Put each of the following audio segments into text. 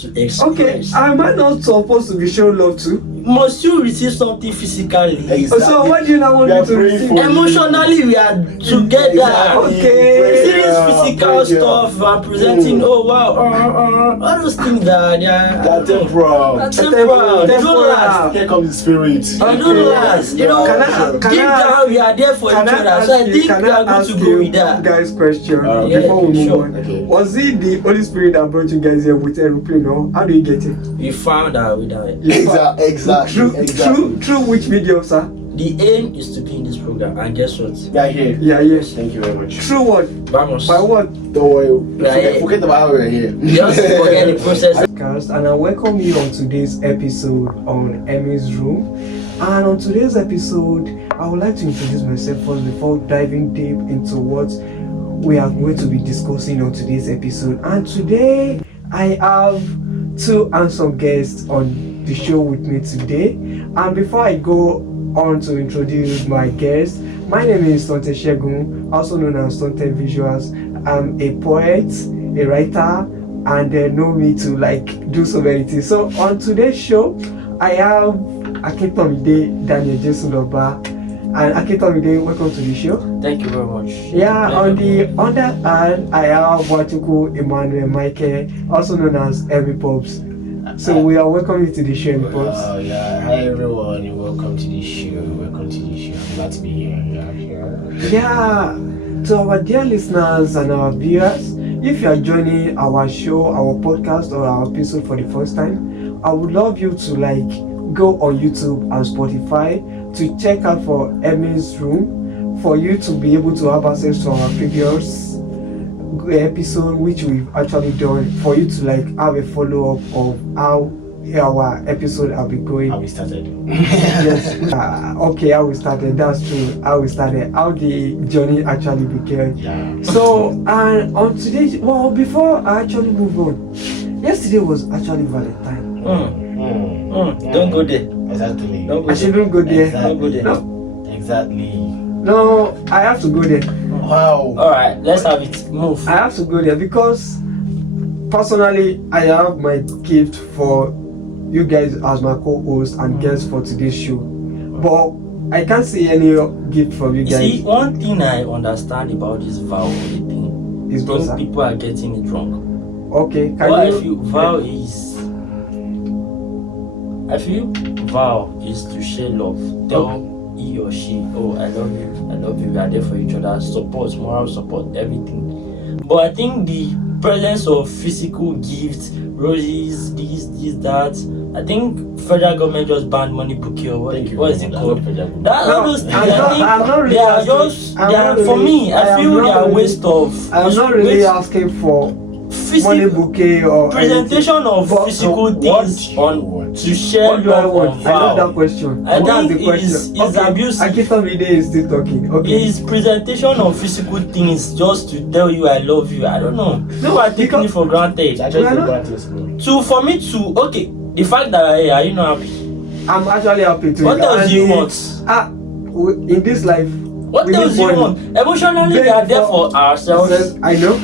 to express. Okay, am I not supposed to be showing love too? Must you receive something physically? Exactly. So what do you now want me to receive? Emotionally, we are together. Exactly. Okay. Serious physical stuff and presenting. Oh wow, all those things that they are. That temporal. Temporal. They don't last. Here comes the spirit. They don't last. You know, deep down we are there for each other. So I think we are going to go with that. Guys, question Yeah, before we move sure. on. Okay. Was it the Holy Spirit that brought you guys here with aeroplane, or how do you get it? We found out with that. Exactly. Through which medium, sir? The aim is to be in this program, and guess what? Yeah, here. Yeah, yes. Thank you very much. Through what? Vamos. By what? Don't worry. Yeah. Forget about how we're here. Just forget the process. Podcast, and I welcome you on today's episode on Emmy's Room. And on today's episode, I would like to introduce myself first before diving deep into what we are going to be discussing on today's episode. And today, I have two handsome guests on the show with me today. And before I go on to introduce my guests, my name is Segun, also known as Stunted Visuals. I'm a poet, a writer, and they know me to do so many things. So on today's show, I have Akintomide Daniel Jason Loba. And Akintomide, welcome to the show. Thank you very much. Yeah, on the other hand, I have Watuku Emmanuel Michael, also known as Emmy Pops. So we are welcoming you to the show, Emmy Pops. Oh yeah, hi everyone, and welcome to the show. Welcome to the show. I'm glad to be here. Yeah, to our dear listeners and our viewers, if you are joining our show, our podcast, or our episode for the first time, I would love you to go on YouTube and Spotify to check out for Emmy's Room, for you to be able to have access to our previous episode, which we've actually done, for you to have a follow-up of how our episode have been going. How we started. Yes. Okay, how we started. That's true. How we started. How the journey actually began. Yeah. So, and on today, well, before I actually move on, yesterday was actually Valentine. Don't go there. Exactly. Don't go I shouldn't go there. Exactly. Don't go there. No, Exactly. no, I have to go there. Wow. Alright, let's have it. Move. I have to go there because personally, I have my gift for you guys as my co-host and guests for today's show. But I can't see any gift from you You guys. see, one thing I understand about this vow thing, Is I what, think sir? people are getting it wrong. Okay, What I feel vow is to share love. Tell he or she, oh, I love you, we are there for each other, support, moral support, everything. But I think the presence of physical gifts, roses, this, that, I think federal government just banned money bouquet or what is it called? That's all those things. I'm not really They are asking- just, I'm they are, not for really- me, I I am feel not they are really- waste of. I'm not really asking for money bouquet or presentation anything. of But physical things on to share what do I love want? on I love that vow. question. I That's think the question. it's abusive. Akintomide is still talking. Okay. Is presentation of physical things just to tell you I love you. I don't know. No, People are taking because- it for granted. Actually, We are don't not- go at this. For me to the fact that are you not happy? I'm actually happy to. What else And do you the- want? In this life, What we else need do you money. want? Emotionally, we are there for ourselves. I know.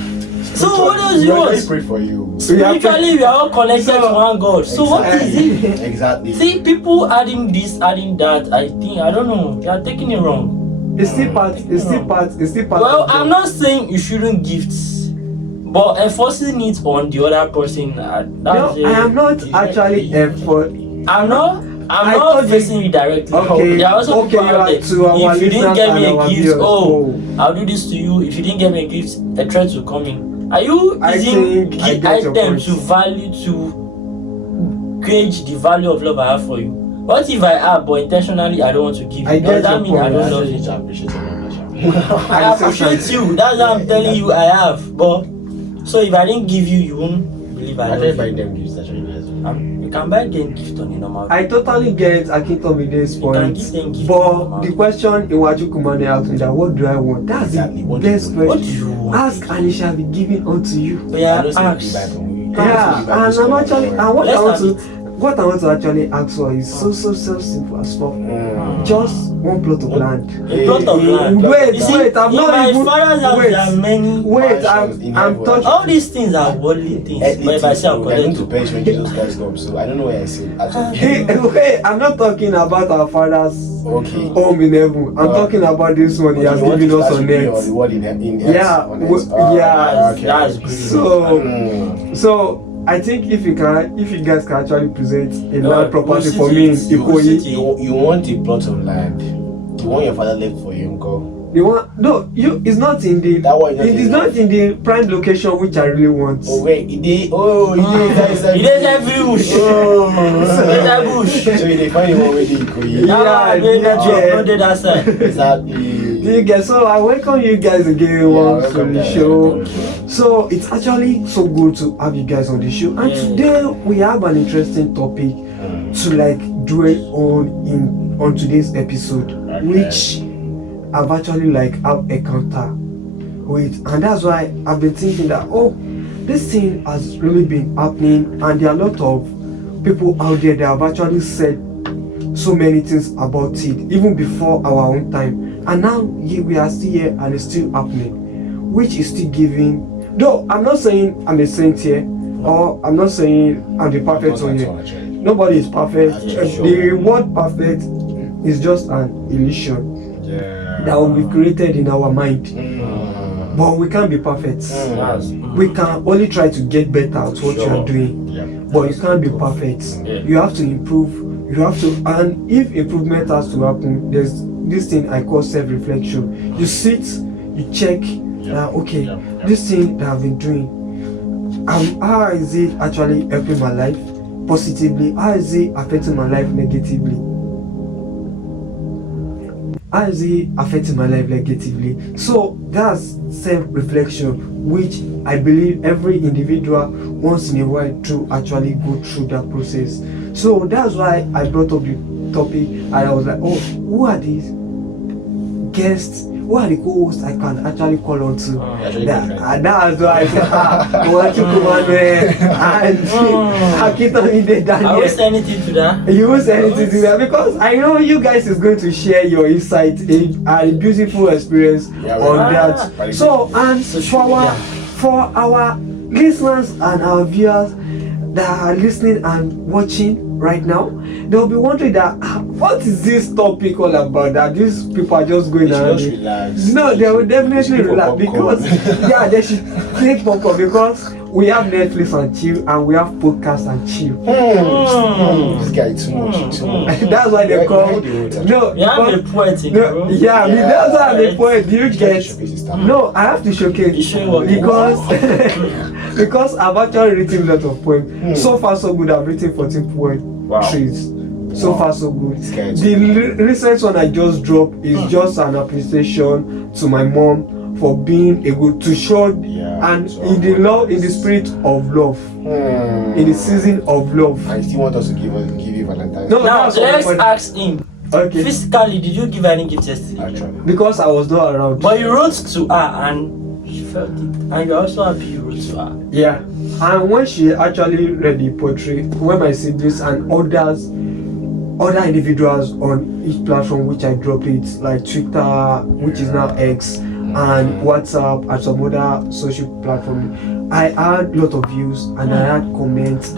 So what else do you I want? pray for you. Spiritually, we are all connected to one God. So what is it? Exactly. See, people adding this, adding that. I don't know. They are taking it wrong. It's still part. It's still part. It's still part. Well, of I'm God. not saying you shouldn't gifts, but enforcing it on the other person. No, I am not actually effort. I'm not I told you- facing you directly. Okay, There are also okay, people you out are there. to our If you didn't listeners get me and a our gift, viewers. oh, I'll do this to you. If you didn't get me a gift, a threat will come in. Are you I using think I get your items point. to value to gauge the value of love I have for you? What if I have, but intentionally I don't want to give you? I Does get that your mean I point. don't love you? I appreciate I appreciate you. That's what I'm telling you. I have, but so if I didn't give you, you won't believe I I love don't you. buy them gifts. That's really nice. You can buy them gift on a normal. I totally get Akintomide's You can point, give them gift but normal. the question Iwajukumane asked me that what do I want? That's Exactly, the what do you best want? What do question. you want? Ask and it shall be given unto you. Yeah, I don't say ask. you buy from you. Yeah, and I'm actually and what Let's I want have to what I want to actually ask for is so simple as fuck. Just one plot of land. A plot of land. Wait, You see, wait, I'm in not my even. father's house there are many. Wait, mansions I'm talking. All these things are worldly things. But if I say I'm they're going to connected perish when Jesus Christ comes. So I don't know where I see. Actually, Wait, I'm not talking about our father's okay. home in heaven. I'm talking about this one he has You want given to us start on with your earth. reward in earth, Yeah, on earth. yeah, okay. that's good. So I think if you guys can actually present a land property we'll for see me in it. Ikoyi. You want a plot of land. The one your father left for you, uncle. The one, no, it's not in the. That one is not It is enough. not in the prime location which I really want. Oh wait, it is. Oh, it is. It is every bush. It's a bush. So they find him already. Yeah, Uploaded that side. Exactly. You guys, so I welcome you guys again once to welcome, the guys. show. Welcome. So it's actually so good to have you guys on the show, and today we have an interesting topic to like dwell on today's episode, which I've actually like have encounter with, and that's why I've been thinking that this thing has really been happening, and there are a lot of people out there that have actually said so many things about it even before our own time, and now we are still here and it's still happening, which is still giving. Though I'm not saying I'm a saint here, or I'm not saying I'm the perfect one here. Nobody is perfect. The word perfect is just an illusion that will be created in our mind. But we can't be perfect. We can only try to get better at what you are doing. But you can't be perfect. You have to improve. You have to, and if improvement has to happen, there's this thing I call self-reflection. You sit, you check, this thing that I've been doing, how is it actually helping my life positively? How is it affecting my life negatively? How is it affecting my life negatively? So that's self-reflection, which I believe every individual once in a while to actually go through that process. So that's why I brought up the topic, and I was like, who are these guests? Who are the co-hosts I can actually call on to? And that's why I said, want to come on there and I keep on it down I here. will say anything to that. You will say anything to that because I know you guys is going to share your insight, a beautiful experience on that. So, and for our listeners and our viewers that are listening and watching right now, they'll be wondering that what is this topic all about, that these people are just going around. No, they will definitely relax because they should take popcorn because we have Netflix and chill and we have podcast and chill. This guy too much. That's why they call You have a point in bro. that's why I'm a point. Do you get? No, I have to showcase because I've actually written a lot of poems. So far so good, I've written 14 poems. So far so good. The recent one I just dropped is just an appreciation to my mom for being a good to show and in the spirit of love, in the season of love. I still want us to give you Valentine's. No, Now let's ask him. Okay. Physically, did you give any gift yesterday? Actually. Because I was not around. But you wrote to her and she felt it, and you're also happy you wrote to her. Yeah, and when she actually read the poetry, when my siblings and other individuals on each platform which I drop it, like Twitter, which is now X, and WhatsApp and some other social platform, I had a lot of views and I had comments,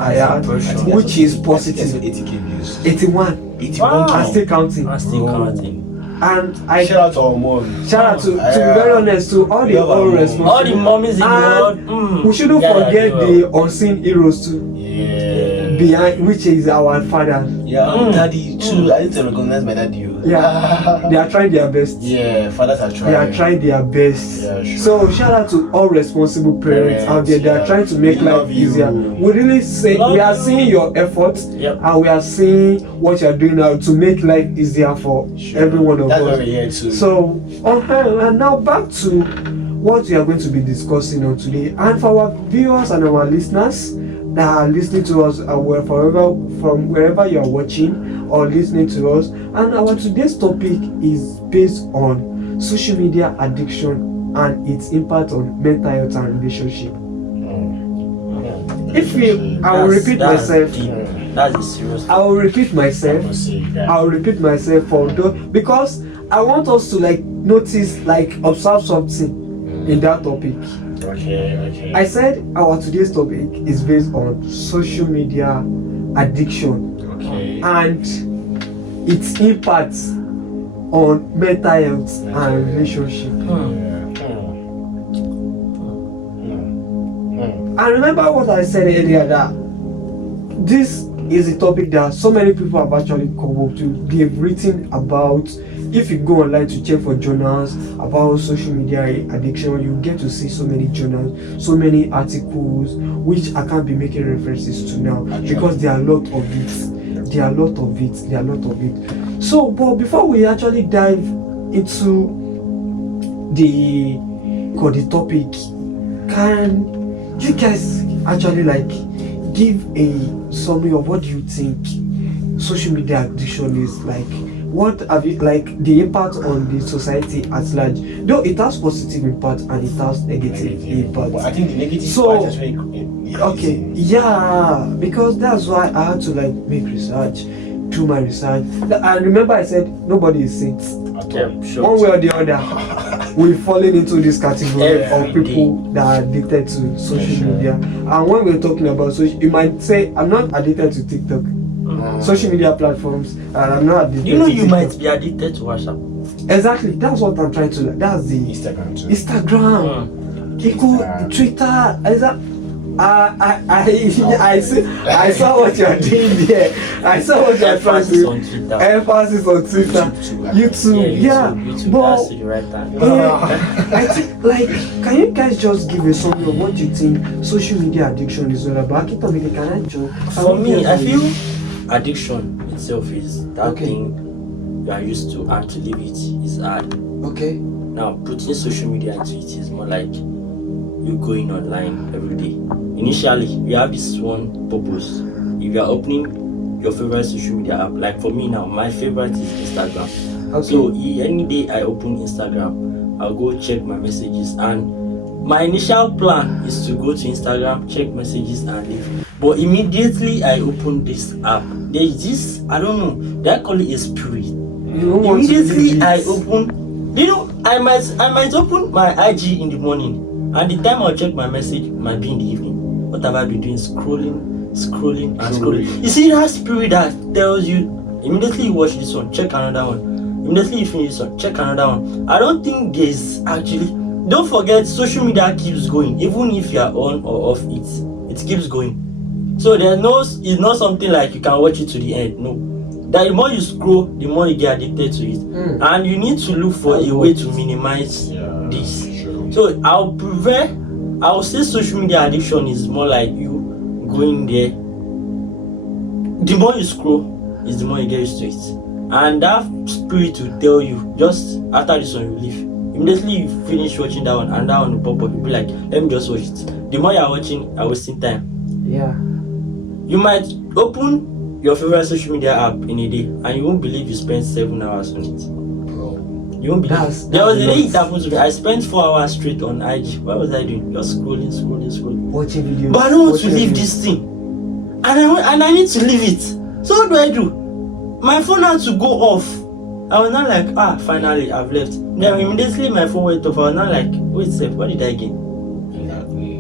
which is positive. 80k views. 81. Wow. I'm still counting. I'm still counting. And I shout out to our mom. shout out to be very honest, to all the all responsible. All the mommies in the world. We shouldn't forget the unseen heroes too. Behind, which is our father. Daddy too. I need to recognize my daddy. Yeah, they are trying their best. Yeah, fathers are trying. They are trying their best. Yeah, sure. So shout out to all responsible parents out there. They are trying to make life easier. We really say we are seeing your efforts, and we are seeing what you are doing now to make life easier for every one of That's us. why we're here too. So and now back to what we are going to be discussing on today, and for our viewers and our listeners that are listening to us from wherever you are watching or listening to us, and our today's topic is based on social media addiction and its impact on mental health and relationship. I will repeat myself. That's a serious. I will repeat I myself. must say that. I'll repeat myself for because I want us to like notice, like observe something in that topic. Okay. I said our today's topic is based on social media addiction Okay. and its impact on mental health and relationship. And remember what I said earlier, that this is a topic that so many people have actually come up to. They've written about. If you go online to check for journals about social media addiction, you get to see so many journals, so many articles, which I can't be making references to now because there are a lot of it. So, but before we actually dive into the topic, can you guys actually like give a summary of what you think social media addiction is like? What have it like the impact on the society at large? Though it has positive impact and it has negative impact. But I think the negative So, part is very okay, yeah, because that's why I had to like make research, do my research. And remember I said nobody is saint. Yeah, sure. One way or the other, we've fallen into this category Every of people that are addicted to social media. And when we're talking about social, you might say, I'm not addicted to TikTok, social media platforms, and I'm not addicted You know, to you TikTok. might be addicted to WhatsApp. Exactly, that's what I'm trying to like. That's the Instagram too. Instagram, Twitter. I saw what you're doing there. I saw what you're trying to Emphasis on Twitter. emphasis on Twitter, YouTube. Yeah, YouTube, but that's the right time. I think like, can you guys just give a summary of what you think social media addiction is all about? Can I joke? For me, I feel addiction itself is that Okay. thing you are used to, and to leave it is hard. Okay. Now, putting social media into it is more like you going online every day. Initially, you have this one purpose. If you are opening your favorite social media app, like for me now, my favorite is Instagram. Okay. So any day I open Instagram, I'll go check my messages, and my initial plan is to go to Instagram, check messages and leave. But immediately I open this app, there is this, I don't know, they call it a spirit. You don't want to Immediately leave I it. open, I might open my IG in the morning, and the time I'll check my message might be in the evening. What have I been doing? Scrolling. You see that spirit that tells you immediately you watch this one, check another one. Immediately you finish this one, check another one. I don't think there's actually. Don't forget, social media keeps going. Even if you are on or off it keeps going. So it's not something like you can watch it to the end. No. That the more you scroll, the more you get addicted to it. And you need to look for a way to minimize this. True. So I would say social media addiction is more like you going there. The more you scroll, is the more you get used to it. And that spirit will tell you, just after this one you leave. Immediately you finish watching that one and that one will pop up. You'll be like, let me just watch it. The more you're watching, you're wasting time. Yeah. You might open your favorite social media app in a day and you won't believe you spent 7 hours on it. You won't believe. There was a day it happened to me. I spent 4 hours straight on IG. What was I doing? Just scrolling. Watching videos. But I don't want to leave this thing. And I need to leave it. So what do? My phone had to go off. I was not like, finally I've left. Then immediately my phone went off. I was not like, wait a sec, what did I get?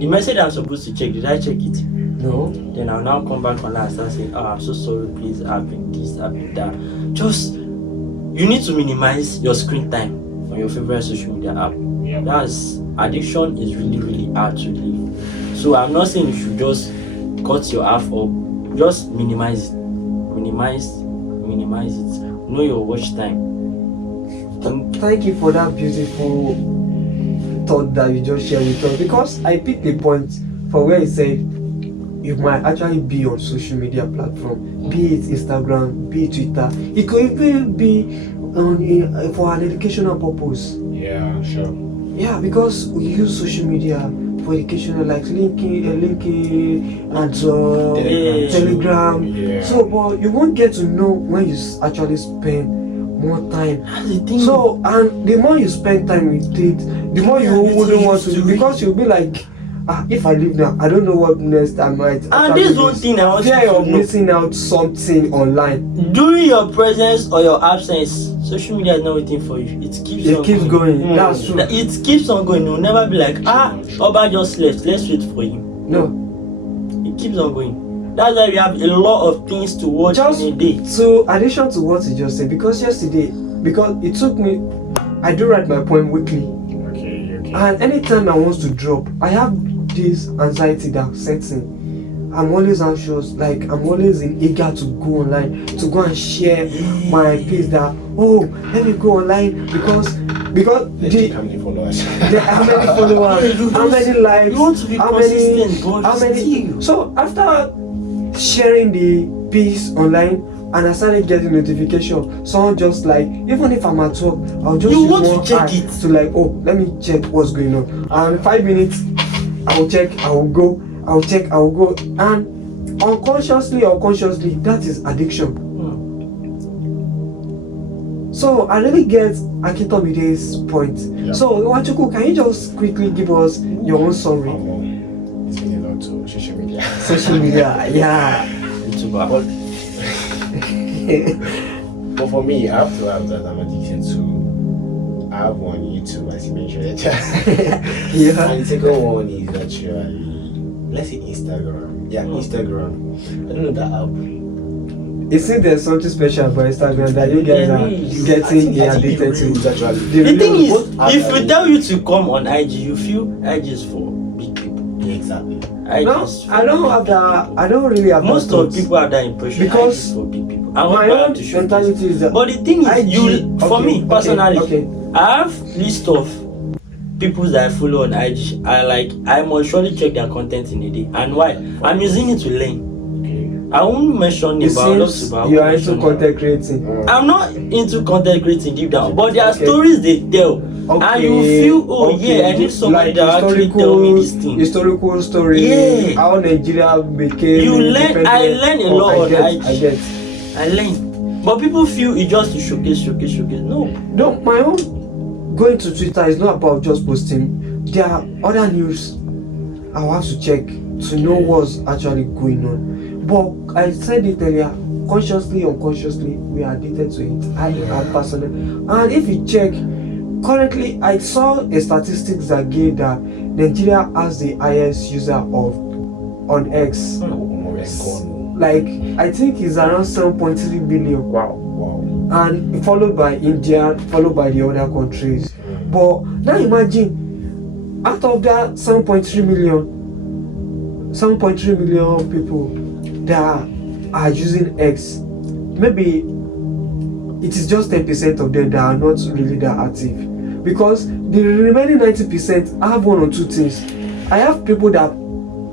The message I'm supposed to check, did I check it? No. Then I'll now come back online and start saying, I'm so sorry, please, I've been this, I've been that. Just, you need to minimize your screen time on your favorite social media app. That's, addiction is really, really hard to leave. So I'm not saying you should just cut your app up, just minimize it. Minimize it. Know your watch time. Thank you for that beautiful thought that you just shared with us, because I picked the point for where you said you might actually be on social media platform, be it Instagram, be it Twitter. It could even be for an educational purpose. Yeah, sure. Yeah, because we use social media for educational, like linking and Telegram. Yeah. So, but you won't get to know when you actually spend more time. That's the thing. So, and the more you spend time with it, the more you wouldn't want to, because you'll be like, if I leave now, I don't know what next I might. And this one thing I want you fear to of know. missing out something online. During your presence or your absence, social media is not waiting for you. It keeps Going. That's true. It keeps on going. It will never be like, Oba just left. Let's wait for him. No. It keeps on going. That's why we have a lot of things to watch in a day. So, addition to what you just said, because yesterday, it took me, I do write my poem weekly. Okay. And anytime I want to drop, I have this anxiety that sets in. I'm always anxious, like I'm always eager to go online, to go and share my piece that, let me go online because How many followers? how many followers, how many likes, You want to be consistent, how many. So after sharing the piece online, and I started getting notification. Someone just like, even if I'm at work, I'll just use one check eye it to like, let me check what's going on. And 5 minutes, I'll check, I'll go, and unconsciously or consciously, that is addiction. So I really get Akintomide's point. Yeah. So Wachuku, can you just quickly give us your own summary? It's been a lot to social media. Social media, yeah. But for me, I have to have that I'm addicted to. I have one YouTube, as you mentioned. Yeah. And the second one is actually, let's say Instagram. Yeah, Instagram. I don't know that app. It seems there's something special about Instagram that you guys are getting addicted to. Actually. The thing is, if we tell you to come on IG, you feel IG is for big people. Yeah, exactly. No, I don't have that. I don't really have Most that of thought. people have that impression. Because IG is for big people. my own mentality is that. But the thing is, for me personally, okay. I have list of people that I follow on IG. I must surely check their content in a day. And why? I'm using it to learn. I won't mention it, but I love to. You are into content creating. I'm not into content creating deep down, but there are stories they tell, and you feel, I need somebody like that actually tell me this thing. Historical story. Yeah. How Nigeria became. You learn. I learn a lot on IG. I I learn, but people feel it just to showcase. No, my own going to Twitter is not about just posting. There are other news I will have to check to know what's actually going on. But I said it earlier, consciously, unconsciously, we are addicted to it. I personally. And if you check, currently, I saw a statistics that gave that Nigeria has the highest user on X. Like, I think it's around 7.3 billion. Wow. And followed by India, followed by the other countries. But now imagine, out of that 7.3 million people that are using X, maybe it is just 10% of them that are not really that active, because the remaining 90% have one or two things. I have people that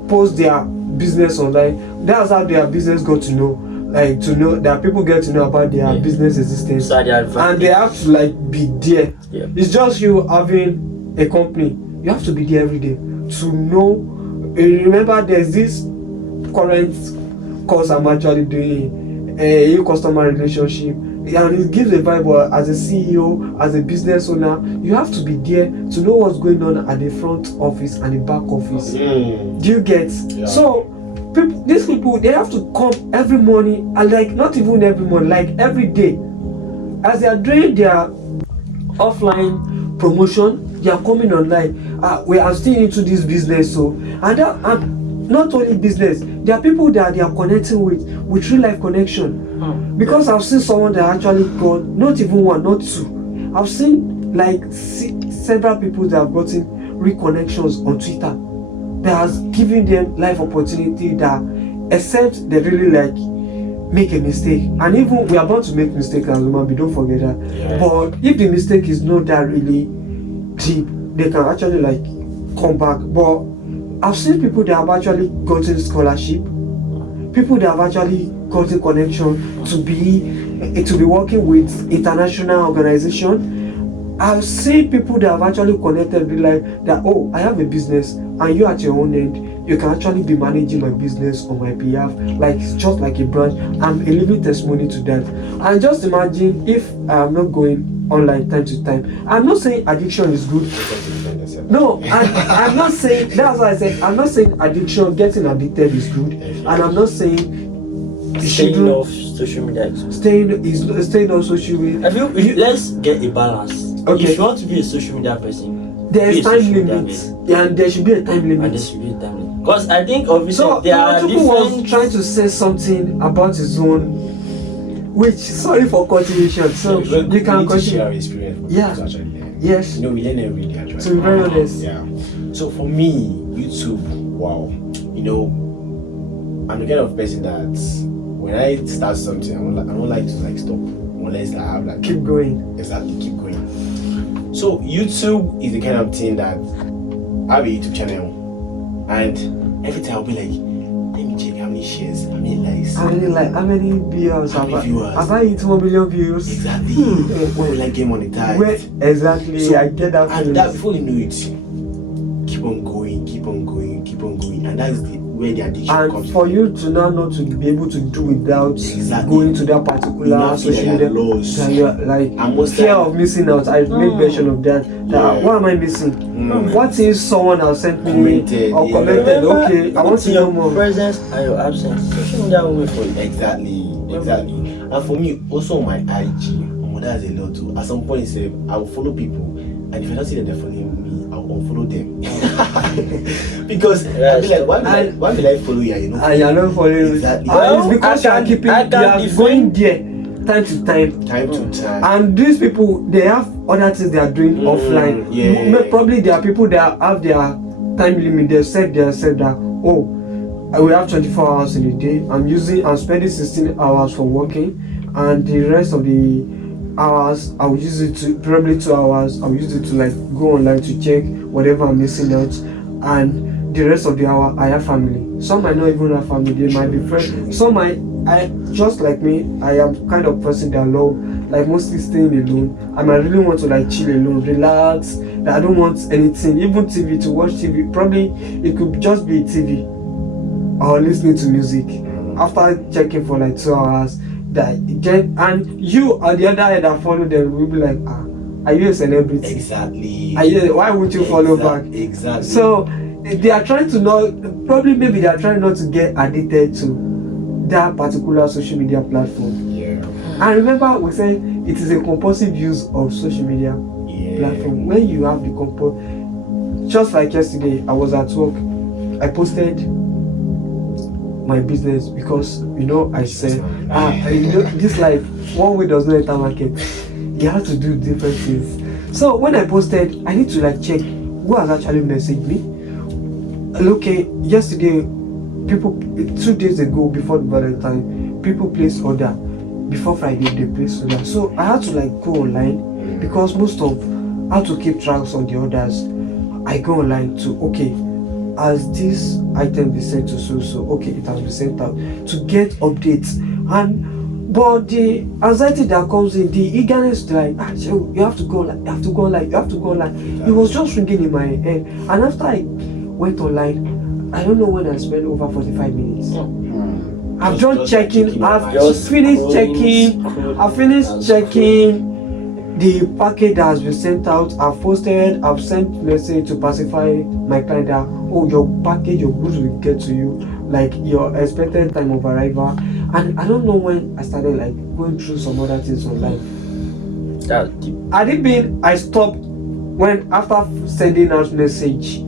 post their business online. That's how their business got to know, like to know that people get to know about their business existence, and they have to like be there. It's just you having a company, you have to be there every day to know. Remember, there's this current course I'm actually doing, a customer relationship, and it gives a vibe. As a CEO, as a business owner, you have to be there to know what's going on at the front office and the back office. Do you get? So these people, they have to come every morning, and like not even every morning, like every day, as they are doing their offline promotion, they are coming online. We are still into this business, so and not only business, there are people that they are connecting with real life connection. Because I've seen someone that actually got not even one, not two. I've seen like several people that have gotten reconnections on Twitter that has given them life opportunity that, except they really like make a mistake, and even we are about to make mistakes as human beings, don't forget that. But if the mistake is not that really deep, they can actually like come back. But I've seen people that have actually gotten scholarship, people that have actually gotten connection to be working with international organization. I've seen people that have actually connected with life that, I have a business, and you at your own end, you can actually be managing my business on my behalf, like just like a branch. I'm a living testimony to that. And just imagine if I am not going online time to time. I'm not saying addiction is good. No, I'm not saying, that's why I said, I'm not saying addiction, getting addicted is good. And I'm not saying Staying off social media. staying on social media. Let's get a balance. Okay. If you want to be a social media person, There's be a time social media limit. person. Yeah, and there should be a time And there limit. should be a time limit. Because I think obviously So there are Nwachukwu was different. trying to say something about his own, which, sorry for continuation. So Yeah, you can to share continue. our experience for Yeah. people to actually learn. Yes. You know, we learn every day actually. To be very honest. Yeah. So for me, YouTube, wow. You know, I'm the kind of person that when I start something, I don't like to like stop unless I have like Keep going. exactly keep going. So YouTube is the kind of thing that I have a YouTube channel, and every time I'll be like, let me check how many shares, how many likes, How many views? How many viewers? Have I hit 1 million views? exactly. When will I get monetized? Where exactly? So, I get that. and that before you know it, keep on going, keep on going, keep on going, and that's where the addiction and comes. for you to now not to be able to do without Exactly. going to that You particular now feel social like media, you're lost. that you're like And most fear time- of missing out. I made mention of that. Yeah. What am I missing? What if someone has sent me Commented, or yeah. commented? Remember, Okay, I want to know your more. presence and your absence. Social media will wait for you. Exactly. And for me, also on my IG, that's a lot too. At some point, I will follow people, and if I don't see that they're following me, I'll unfollow them. Because I'll be like, why will I follow you? And you're not following. Exactly. And it's because you are keeping, you are going there time to time. Time to time. And these people, they have other things they are doing offline. Yeah. Probably there are people that have their time limit. They said that, oh, I will have 24 hours in a day. I'm spending 16 hours for working, and the rest of the hours I will use it to, probably 2 hours, I will use it to like go online to check whatever I'm missing out, and the rest of the hour I have family. Some might not even have family, they might be friends. Some I just like me, I am kind of person that love like mostly staying alone. I might really want to like chill alone, relax, that I don't want anything, even TV, to watch TV. Probably it could just be TV or listening to music after checking for like 2 hours. And you on the other end that follow them will be like, are you a celebrity? Exactly. Why would you follow back? Exactly. So they are trying to maybe they are trying not to get addicted to that particular social media platform. Yeah. And remember, we said it is a compulsive use of social media platform. When you have the just like yesterday, I was at work, I posted my business because I said this life, one way does not enter market. You have to do different things. So when I posted, I need to like check who has actually messaged me. Okay, yesterday, 2 days ago before the Valentine, people placed order. Before Friday they placed order. So I had to like go online because most of how to keep tracks on the orders, I go online to as this item be sent to so okay, it has been sent out, to get updates. But the anxiety that comes in, the eagerness to like, you have to go online. It was just ringing in my head. And after I went online, I don't know when I spent over 45 minutes. I've done checking, I've finished checking the package that has been sent out. I've sent message to pacify my client that, your package, your goods will get to you, like your expected time of arrival. And I don't know when I started like going through some other things online. I stopped when after sending out message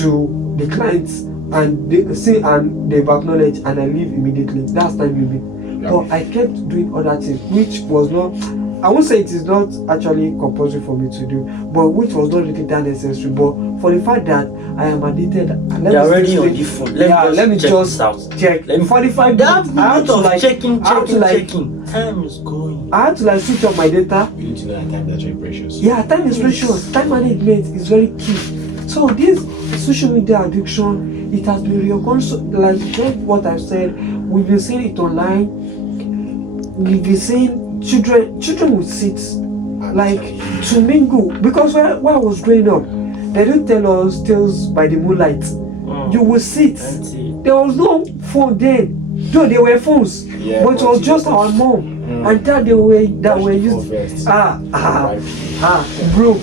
to the clients and they've acknowledged, and I leave immediately. That's time limit. But I kept doing other things, which was not, I won't say it is not actually compulsory for me to do, but which was not really that necessary. But for the fact that I am addicted, you're already on the phone. Let me just check. For the fact that I have to like checking. Time is going. I had to like switch off my data. You need to know that time is very precious. Yeah, time is precious. Time management is very key. So this social media addiction, it has been reoccurring. So, like just what I've said, we've been seeing it online. We've been seeing children would sit like to mingle, because when I was growing up, they didn't tell us tales by the moonlight. You would sit. There was no phone then. Though there were phones, but it was just our mom and dad that were used. Bro,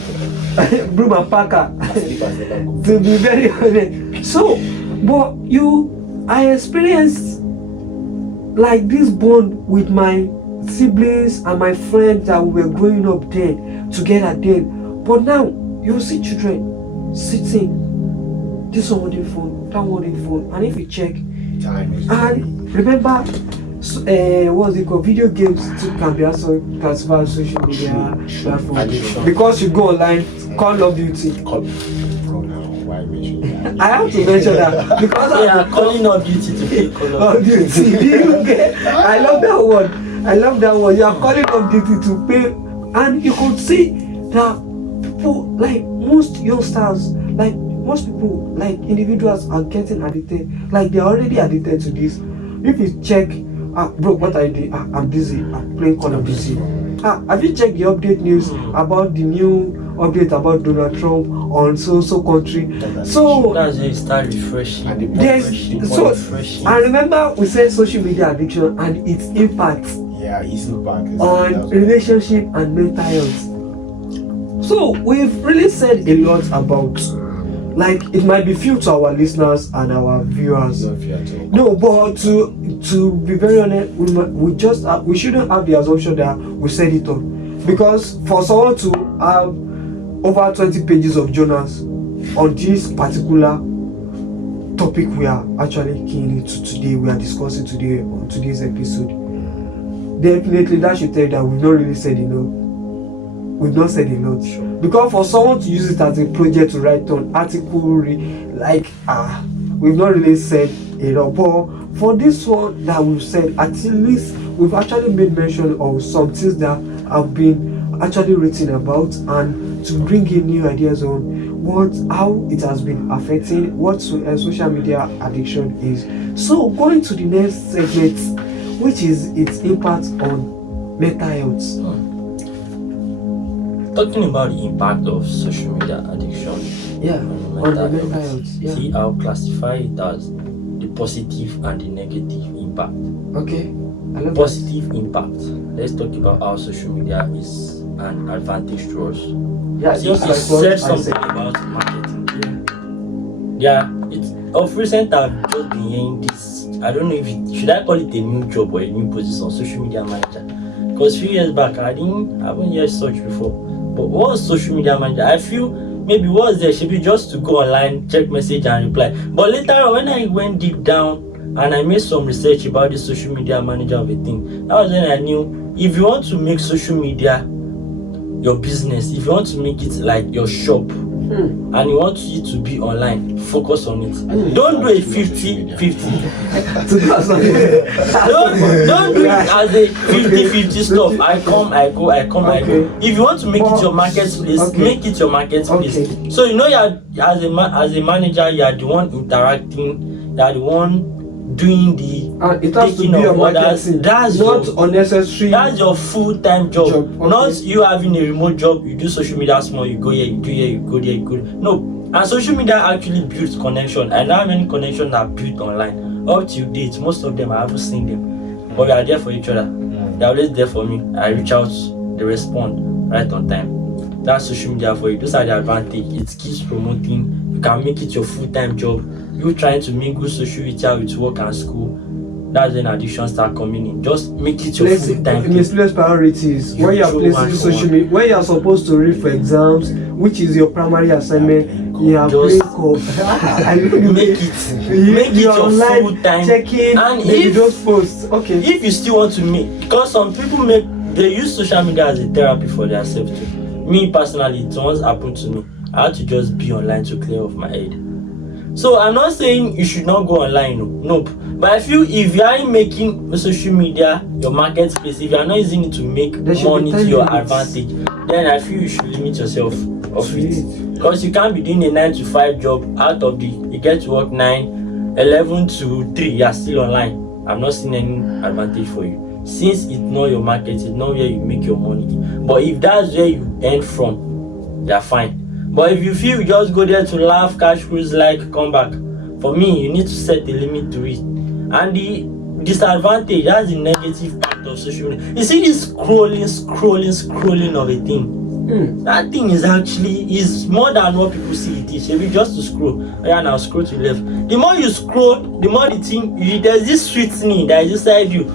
broom and packer. Sleep has never good. To be very honest. So, but I experienced like this bond with my siblings and my friends that we were growing up then together then. But now you see children sitting, this one on the phone, that one on the phone, and if you check, Time is and remember, what's it called? Video games too can be also classified as social media platform Addiction. because you go online, Call of Duty. Call from now. Why mention that? I have to mention that because They are calling of duty to play Call Call of of Duty. You get? I love that one. I love that one. You are calling of duty to pay, and you could see that people, like most youngsters, like most people, like individuals, are getting addicted. Like they are already addicted to this. If you check, bro, what I did, I'm busy. I'm playing Call of Duty. Have you checked the update news about the new update about Donald Trump on so country? So That's where you start refreshing. And the there's so, refreshing. I remember we said social media addiction and its impact Yeah, it's impact on relationship and mental health. So we've really said a lot about, like, it might be few to our listeners and our viewers. No, but to be very honest, we shouldn't have the assumption that we said it all, because for someone to have over 20 pages of journals on this particular topic we are actually keen into today, we are discussing today on today's episode, definitely that should tell you that we've not really said enough. We've not said a lot. Because for someone to use it as a project to write on article, we've not really said a lot. But for this one that we've said, at least we've actually made mention of some things that have been actually written about, and to bring in new ideas on how it has been affecting what social media addiction is. So going to the next segment, which is its impact on mental health. Talking about the impact of social media addiction On the mental health. Yeah. See, I'll classify it as the positive and the negative impact. Okay. I love Positive impact. Let's talk about how social media is an advantage to us. Yeah, See, just you like what said I something said. about marketing. Yeah, it's of recent I've just been hearing this. I don't know if should I call it a new job or a new position, social media manager. Because few years back I haven't heard such before. But what was social media manager? I feel maybe what was there should be just to go online, check message and reply. But later on, when I went deep down and I made some research about the social media manager of a thing, that was when I knew if you want to make social media your business, if you want to make it like your shop, and you want it to be online, focus on it. Don't do a 50-50. don't do it as a 50-50 stuff. I come, I go. If you want to make it your marketplace, make it your marketplace. So you know, as a manager, you are the one interacting, you are the one doing the it has to be taking your of orders. marketing. That's not your unnecessary. That's your full-time job. Okay. Not you having a remote job. You do social media small. You go here, you do here, you go there, you go there. No. And social media actually builds connection. And how many connections are built online? Up to date, most of them I haven't seen them. But we are there for each other. They're always there for me. I reach out, they respond right on time. That's social media for you. Those are the advantage. It keeps promoting. You can make it your full-time job. You trying to mingle social media with work and school. That's when addiction start coming in. Just make it your full-time thing. Misplaced priorities. When you are placing social media, when you are supposed to read for exams, which is your primary assignment, you are playing call. Make it your full-time. Checking, And if if those posts, okay. If you still want to make, because some people they use social media as a therapy for themselves too. Me personally, it once happened to me. I had to just be online to clear off my head. So I'm not saying you should not go online, nope. But I feel if you are making social media your marketplace, if you are not using it to make money to your advantage, then I feel you should limit yourself of it. Because you can't be doing a 9-to-5 job out of you get to work 11 to 3, you are still online. I'm not seeing any advantage for you. Since it's not your market, it's not where you make your money. But if that's where you earn from, you're fine. But if you feel you just go there to laugh, cash cruise, come back. For me, you need to set a limit to it. And the disadvantage, that's the negative part of social media. You see this scrolling of a thing. That thing is more than what people see it is. Maybe just to scroll. Yeah, now scroll to the left. The more you scroll, the more the thing, there's this sweet thing that is inside you.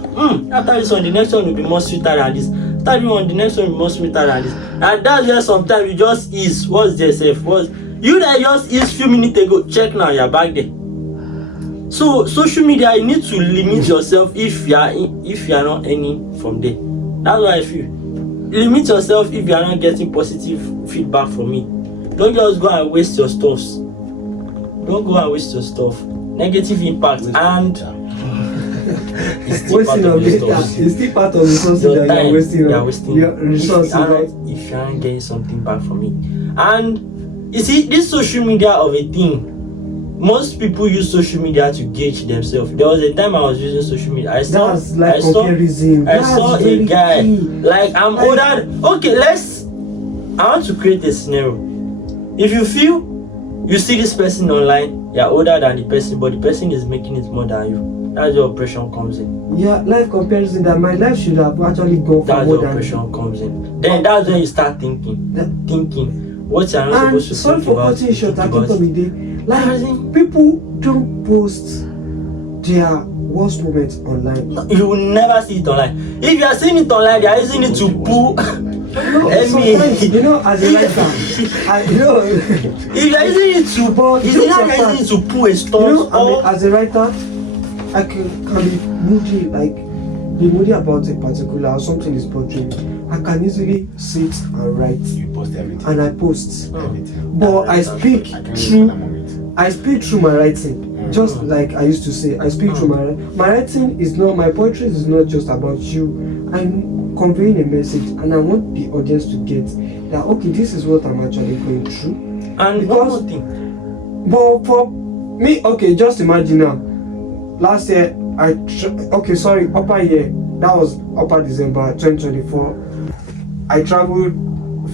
After this one, the next one will be more sweeter than this. After this one, the next one will be more sweeter than this. And that's where sometimes you just ease. What's there, safe? You that just ease few minutes ago, check now, you're back there. So social media, you need to limit yourself if you are not earning from there. That's what I feel. Limit yourself if you are not getting positive feedback from it. Don't just go and waste your stuff. Negative impact and it's still part of your stuff. It's still part of the resources that you're wasting. Your resources, right? If you aren't getting something back from it. And you see, this social media of a thing, most people use social media to gauge themselves. There was a time I was using social media. I saw a guy like I'm older. Okay, I want to create a scenario. If you feel you see this person online, you're older than the person, but the person is making it more than you. That's where oppression comes in. Yeah, life comparison, that my life should have actually gone for that's more where oppression comes in. Then that's when you start thinking what you're not supposed to sorry think for about. cutting short, I keep on the day. Like, people don't post their worst moments online. No, you will never see it online. If you are seeing it online, they are using it to pull. Sometimes, as a writer, if you are using it to pull, it's not using it to pull a stunt. As a writer, I can be moody about a particular or something is bothering me. I can easily sit and write. You post everything. And I post everything. But I speak through my writing. Just like I used to say, I speak through my writing is not, my poetry is not just about you. I'm conveying a message and I want the audience to get that, okay, this is what I'm actually going through. And because, one more thing. But for me, okay, just imagine now. Last year, upper year, that was upper December 2024. I traveled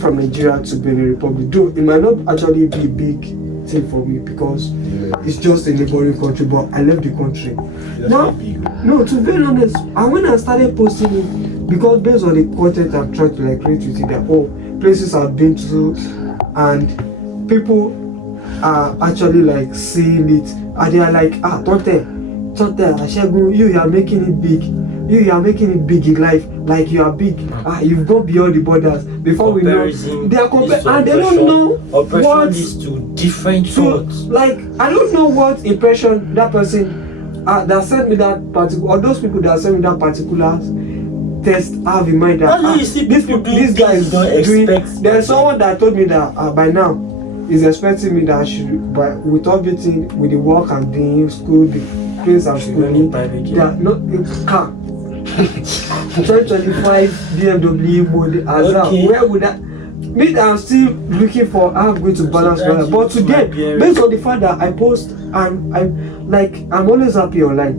from Nigeria to Benin Republic. Though it might not actually be a big thing for me because it's just a neighboring country, but I left the country. To be very honest, and when I started posting it, because based on the content I'm trying to create with it, that places I've been to, and people are actually seeing it, and they are like, Segun, you are making it big. You are making it big in life, like you are big. You've gone beyond the borders. Before we know, they are comparing, and they don't know what leads to different thoughts. I don't know what impression that person that sent me that particular, or those people that sent me that particular test have in mind that this guy is doing. There's someone that told me that by now is expecting me that I should, but with everything, with the work I'm doing, school, the place I'm schooling, that not a car. 2025 BMW model as well. Where would that? Me, I'm still looking for how I'm going to balance my life. But today, based on the fact that I post and I'm always happy online.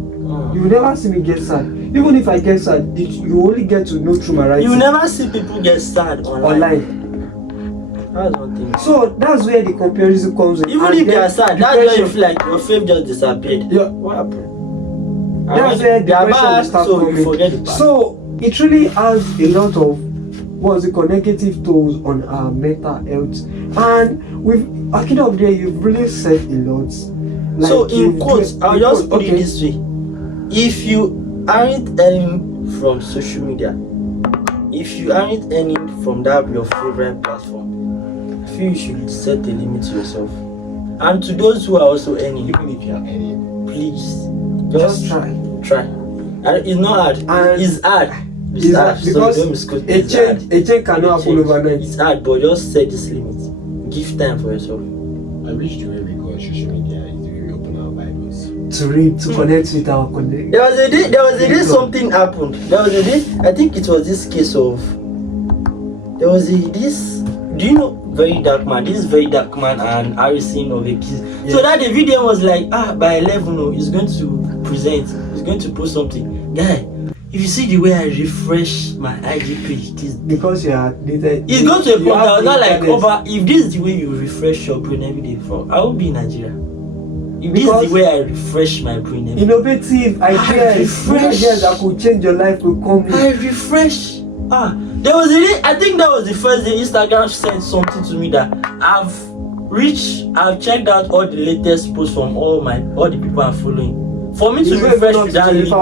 You will never see me get sad. Even if I get sad, you only get to know through my writing. You never see people get sad online. That's one thing. So that's where the comparison comes in. Even if they are sad, that's where you feel like your faith just disappeared. Yeah. What happened? That's where depression starts coming. So it really has a lot of negative tolls on our mental health. And at the end of the day, you've really said a lot. So in quotes, I'll just put it this way: if you aren't earning from social media, if you aren't earning from your favorite platform, I feel you should set a limit to yourself. And to those who are also earning, even if you are earning, please just try. And it's not hard. It's hard. It's hard because a change cannot happen overnight. It's hard, but just set this limit. Give time for yourself. I wish the way we go on social media is the way we open our Bibles. To read, to connect with our connect. There was a day something happened. There was a day, I think it was this case of. There was this. Do you know Very Dark Man? This Very Dark Man and Harrison of a kiss. Yeah. So that the video was like, by 11, he's going to present. He's going to post something. Guy, if you see the way I refresh my IG page, because you are dated. It's going to a point I was not like, if this is the way you refresh your brain every day, I won't be in Nigeria. If this is the way I refresh my brain every day. Innovative ideas that could change your life will come in. I refresh. There was a day, I think that was the first day Instagram sent something to me that I've checked out all the latest posts from all the people I'm following. For me to refresh with that limit,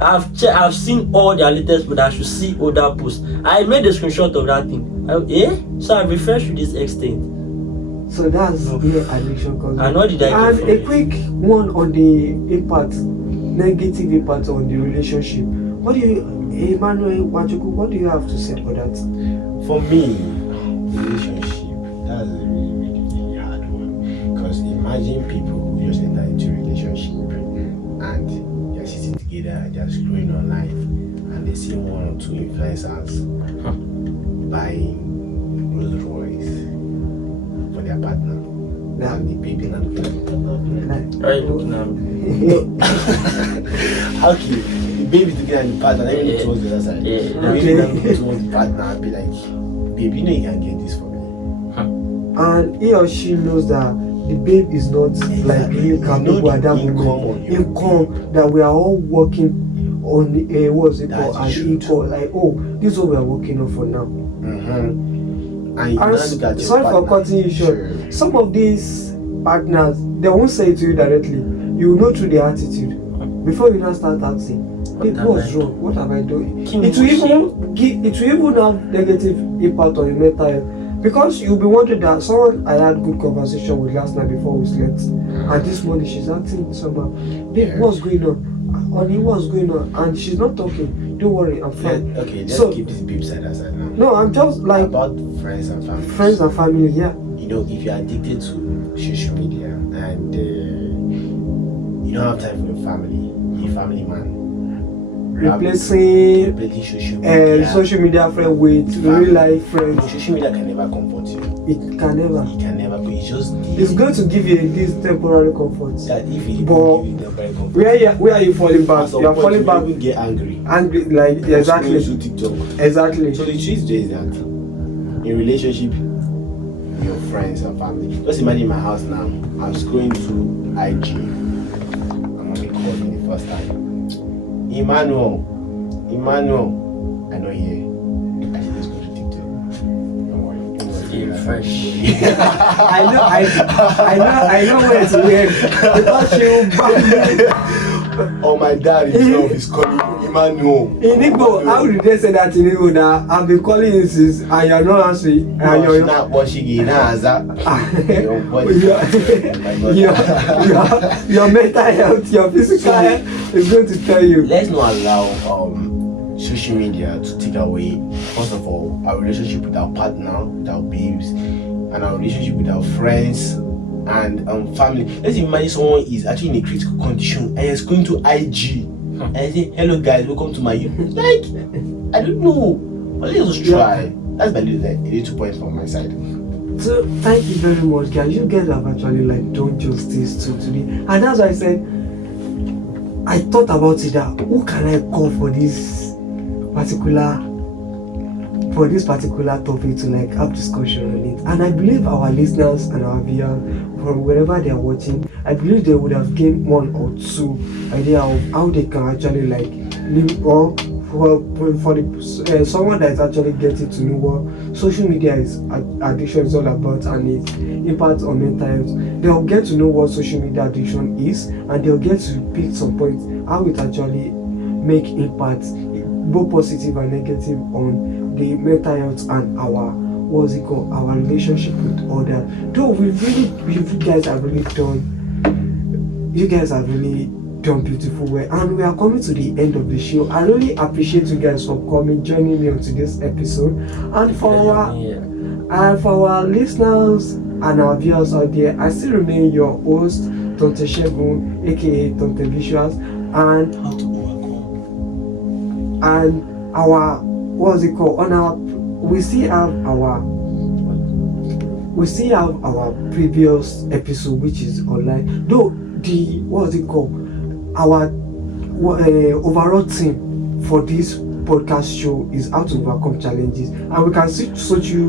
I've seen all their latest posts. I should see older posts. I made a screenshot of that thing. So I refreshed to this extent. So that's the addiction cause. And what did I And a quick one on the impact, negative impact on the relationship. What do you, Emmanuel Wachuku, what do you have to say about that? For me, relationship, that's a really, really, really hard one. Because imagine people who just enter into a relationship and they're sitting together and they're scrolling online and they see one or two influencers buying Rolls Royce for their partner. Yeah. And the baby not Are you looking at me? how can the baby looking at the partner, let me look towards the other side. Yeah. The baby not looking towards the partner and be like, babe, you know you can get this for me. And he or she knows that the babe is not like real capable at that moment. Income that we are all working on what's it called, and equal, like, oh, this is what we are working on for now. And you look at your sorry partner. for cutting you short. Sure. Some of these partners, they won't say it to you directly. You know through their attitude before you now start asking, hey, what's wrong? What have I done? It will even have negative impact on your mental health, because you'll be wondering that someone I had good conversation with last night before we slept, and this morning she's acting somehow. Babe, what's going on? Honey, what's going on? And she's not talking. Don't worry, I'm fine. Okay, let's keep this babe side aside now. No, I'm just like about friends and family. Friends and family, yeah. You know, if you're addicted to social media and you don't have time for your family, you're a family man. Replacing social media friend with real life friends. Social media can never comfort you. It can never. It can never, but it's just it's going to give you this temporary comfort. That if it but give you temporary comfort, where are you falling back? You are falling back. You get angry. Angry, like exactly. TikTok. Exactly. So the truth is that in relationship, your friends and family. Just imagine my house now. I'm scrolling through IG. I'm only calling the first time. Emmanuel, I know here. I should just go to TikTok. Don't worry. Fresh. I know where it's weird because she will back me. Oh, my dad himself is calling Emmanuel. In Igbo, how did they say that in Igbo? That I've been calling you since and you're not answering. And you're not watching it. Your mental health, your physical health is going to tell you. Let's not allow social media to take away, first of all, our relationship with our partner, with our babes, and our relationship with our friends and family. Let's imagine someone is actually in a critical condition and is going to IG and say, hello guys, welcome to my YouTube. Like, I don't know, but let's just try. That's my little point from my side. So thank you very much, guys. You guys have actually like done justice to today, and that's why I said I thought about it, that who can I call for this particular topic to like have discussion on it. And I believe our listeners and our viewers from wherever they are watching, I believe they would have gained one or two idea of how they can actually like live, or for someone that is actually getting to know what social media addiction is all about and its impact on mental health. They'll get to know what social media addiction is, and they'll get to pick some points how it actually make impact, both positive and negative, on the mental health and our our relationship with others. Though you guys have really done beautiful work, and we are coming to the end of the show. I really appreciate you guys for joining me on today's episode, and for our listeners and our viewers out there, I still remain your host, Tonte Segun, aka Tonte Visuals, and our we still have our previous episode which is online, though our overall theme for this podcast show is how to overcome challenges, and we can see social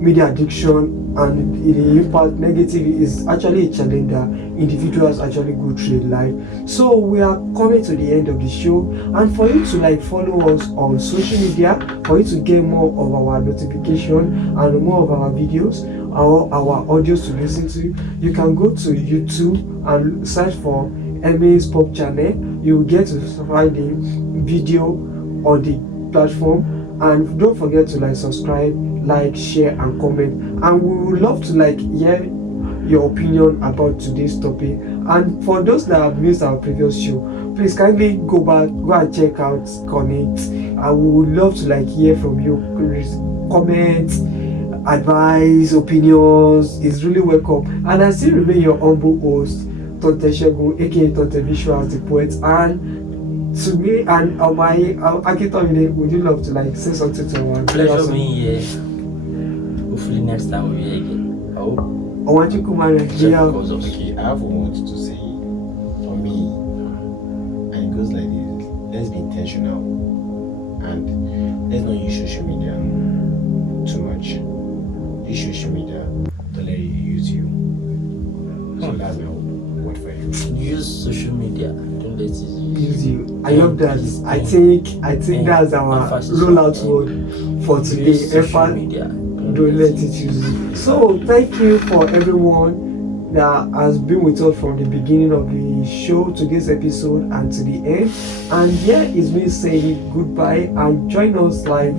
media addiction and the impact negative is actually a challenge that individuals actually go through in life. So we are coming to the end of the show, and for you to like follow us on social media, for you to get more of our notification and more of our videos or our audios to listen to, you can go to YouTube and search for Emmy's Pop channel. You will get to find the video on the platform, and don't forget to like subscribe, like, share and comment, and we would love to like hear your opinion about today's topic. And for those that have missed our previous show, please kindly go and check out Connect, and we would love to like hear from you. Comments, advice, opinions is really welcome. And I still remain your humble host, Tonte Segun, aka Tonte Visual as the poet. And to me and my Akitomide, would you love to like say something to our pleasure being here. Hopefully next time we'll be here again. I hope. I want you to come and Okay, I have one to say for me, and it goes like this: let's be intentional, and let's not use social media too much. Use social media, don't let it use you. So that's my word for you. Use social media, don't let it use you. I love that. I think that's our rollout word for today. Social media. Don't let it use you. So thank you for everyone that has been with us from the beginning of the show to this episode and to the end. And here is me saying goodbye, and join us live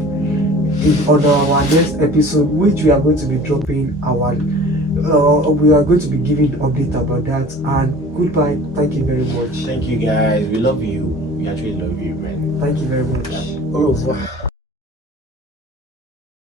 on our next episode, which we are going to be dropping our we are going to be giving update about that. And goodbye. Thank you very much. Thank you guys. We love you. We actually love you, man. Thank you very much. Au revoir.